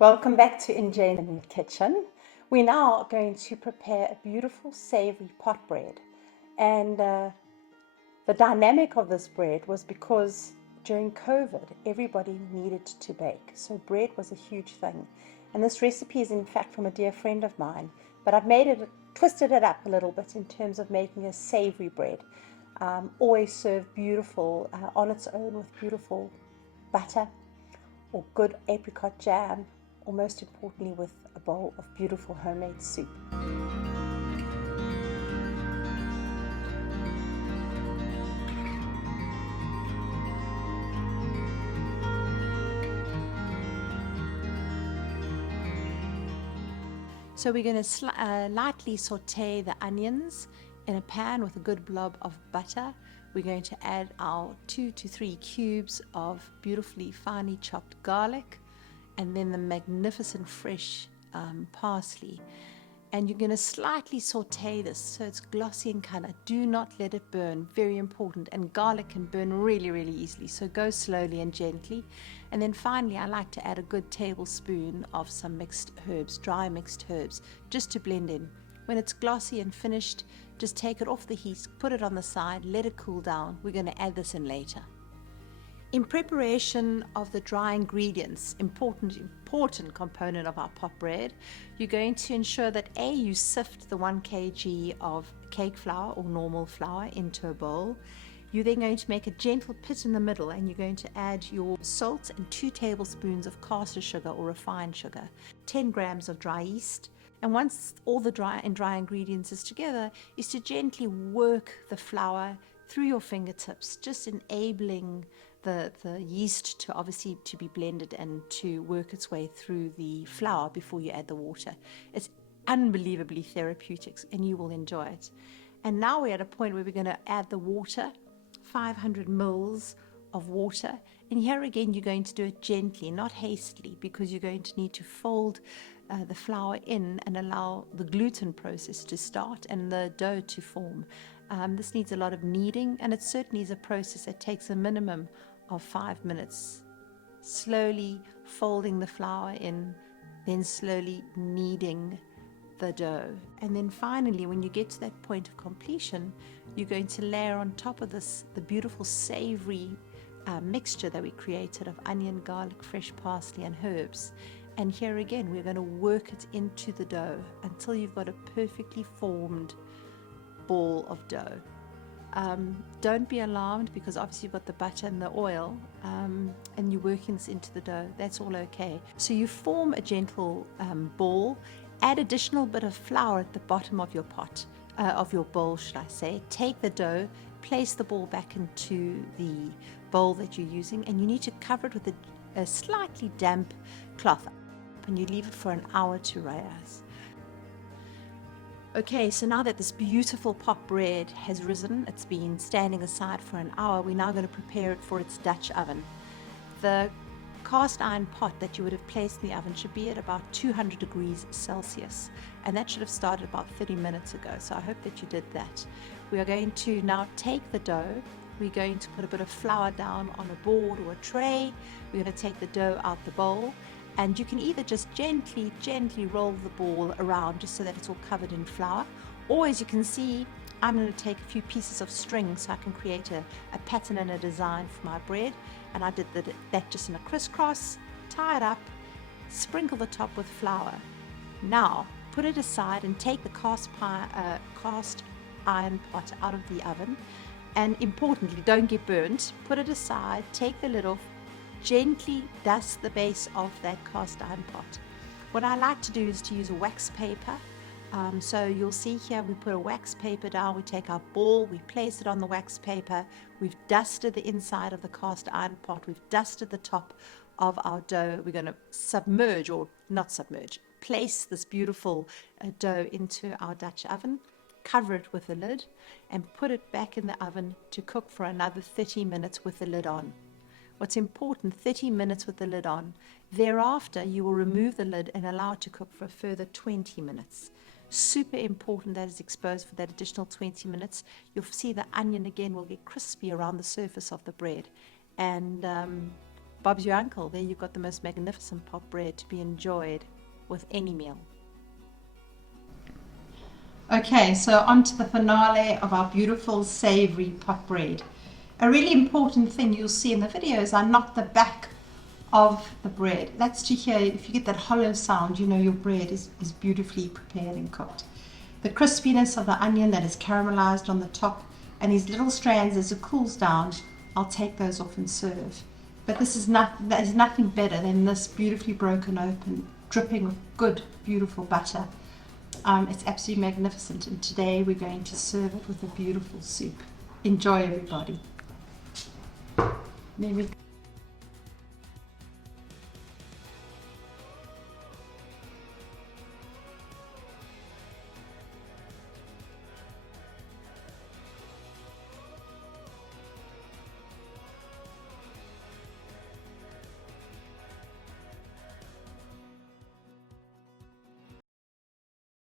Welcome back to In Jane's Kitchen. We're now going to prepare a beautiful savoury pot bread. And the dynamic of this bread was because during COVID, everybody needed to bake. So bread was a huge thing. And this recipe is in fact from a dear friend of mine, but I've twisted it up a little bit in terms of making a savoury bread. Always served beautiful on its own with beautiful butter or good apricot jam, or most importantly with a bowl of beautiful homemade soup. So we're going to lightly saute the onions in a pan with a good blob of butter. We're going to add our 2 to 3 cubes of beautifully finely chopped garlic, and then the magnificent fresh parsley. And you're going to slightly saute this so it's glossy in color. Do not let it burn, very important. And garlic can burn really, really easily, so go slowly and gently. And then finally, I like to add a good tablespoon of some mixed herbs, dry mixed herbs, just to blend in. When it's glossy and finished, just take it off the heat, put it on the side, let it cool down. We're going to add this in later. In preparation of the dry ingredients, important component of our pot bread, you're going to ensure that you sift the 1 kg of cake flour or normal flour into a bowl. You're then going to make a gentle pit in the middle, and you're going to add your salt and 2 tablespoons of castor sugar or refined sugar, 10 grams of dry yeast. And once all the dry ingredients is together, is to gently work the flour through your fingertips, just enabling the yeast to be blended and to work its way through the flour before you add the water. It's unbelievably therapeutic and you will enjoy it. And now we're at a point where we're going to add the water, 500 mils of water. And here again, you're going to do it gently, not hastily, because you're going to need to fold the flour in and allow the gluten process to start and the dough to form. This needs a lot of kneading, and it certainly is a process that takes a minimum of 5 minutes. Slowly folding the flour in, then slowly kneading the dough. And then finally, when you get to that point of completion, you're going to layer on top of this the beautiful savory mixture that we created of onion, garlic, fresh parsley and herbs. And here again, we're going to work it into the dough until you've got a perfectly formed ball of dough. Don't be alarmed, because obviously you've got the butter and the oil, and you're working this into the dough. That's all okay. So you form a gentle ball, add additional bit of flour at the bottom of your pot, of your bowl, should I say. Take the dough, place the ball back into the bowl that you're using, and you need to cover it with a slightly damp cloth, and you leave it for an hour to rise. Okay, so now that this beautiful pot bread has risen, it's been standing aside for an hour, we're now going to prepare it for its Dutch oven. The cast iron pot that you would have placed in the oven should be at about 200 degrees Celsius, and that should have started about 30 minutes ago, so I hope that you did that. We are going to now take the dough. We're going to put a bit of flour down on a board or a tray. We're going to take the dough out the bowl, and you can either just gently roll the ball around just so that it's all covered in flour, or as you can see, I'm going to take a few pieces of string so I can create a pattern and a design for my bread. And I did that just in a crisscross, tie it up, sprinkle the top with flour. Now put it aside and take the cast iron pot out of the oven, and importantly, don't get burnt. Put it aside, take the lid off, gently dust the base of that cast iron pot. What I like to do is to use a wax paper. So you'll see here we put a wax paper down, we take our ball, we place it on the wax paper, we've dusted the inside of the cast iron pot, we've dusted the top of our dough. We're going to submerge, or not submerge, place this beautiful dough into our Dutch oven, cover it with a lid, and put it back in the oven to cook for another 30 minutes with the lid on. What's important, 30 minutes with the lid on. Thereafter, you will remove the lid and allow it to cook for a further 20 minutes. Super important that it's exposed for that additional 20 minutes. You'll see the onion again will get crispy around the surface of the bread. And Bob's your uncle. There you've got the most magnificent pot bread to be enjoyed with any meal. Okay, so on to the finale of our beautiful savoury pot bread. A really important thing you'll see in the video is I knock the back of the bread. That's to hear, if you get that hollow sound, you know your bread is beautifully prepared and cooked. The crispiness of the onion that is caramelized on the top, and these little strands, as it cools down, I'll take those off and serve. But there's nothing better than this beautifully broken open, dripping with good, beautiful butter. It's absolutely magnificent, and today we're going to serve it with a beautiful soup. Enjoy, everybody. There we go.